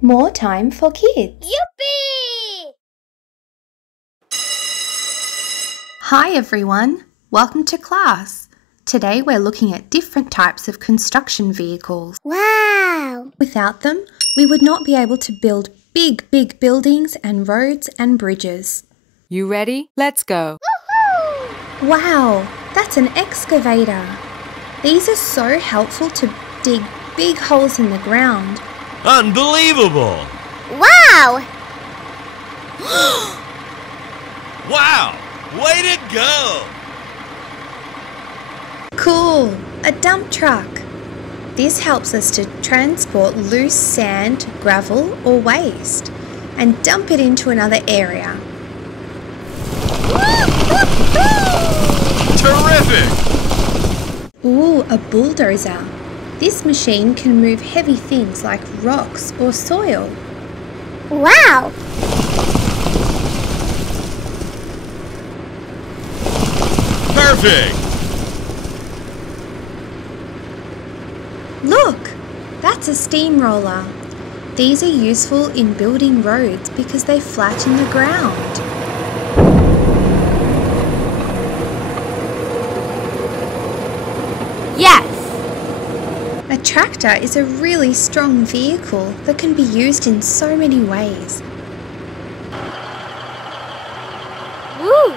More time for kids. Yippee! Hi everyone, welcome to class. Today we're looking at different types of construction vehicles. Wow! Without them, we would not be able to build big buildings and roads and bridges. You ready? Let's go. Woohoo! Wow, that's an excavator. These are so helpful to dig big holes in the ground. Unbelievable! Wow! Wow! Way to go! Cool, a dump truck. This helps us to transport loose sand, gravel or waste and dump it into another area. Terrific! Ooh, a bulldozer. This machine can move heavy things like rocks or soil. Wow! Perfect! Look, that's a steamroller. These are useful in building roads because they flatten the ground. Yes! A tractor is a really strong vehicle that can be used in so many ways. Woo!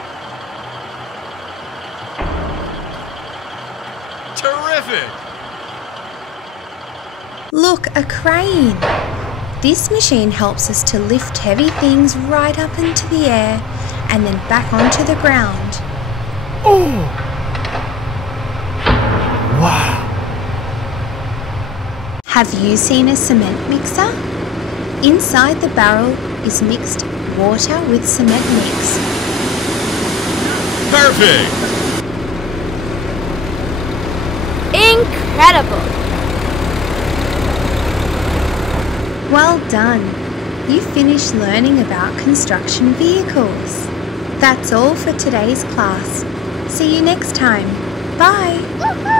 Terrific! Look, a crane. This machine helps us to lift heavy things right up into the air and then back onto the ground. Oh! Wow! Have you seen a cement mixer? Inside the barrel is mixed water with cement mix. Perfect! Incredible! Well done! You finished learning about construction vehicles. That's all for today's class. See you next time. Bye! Woohoo!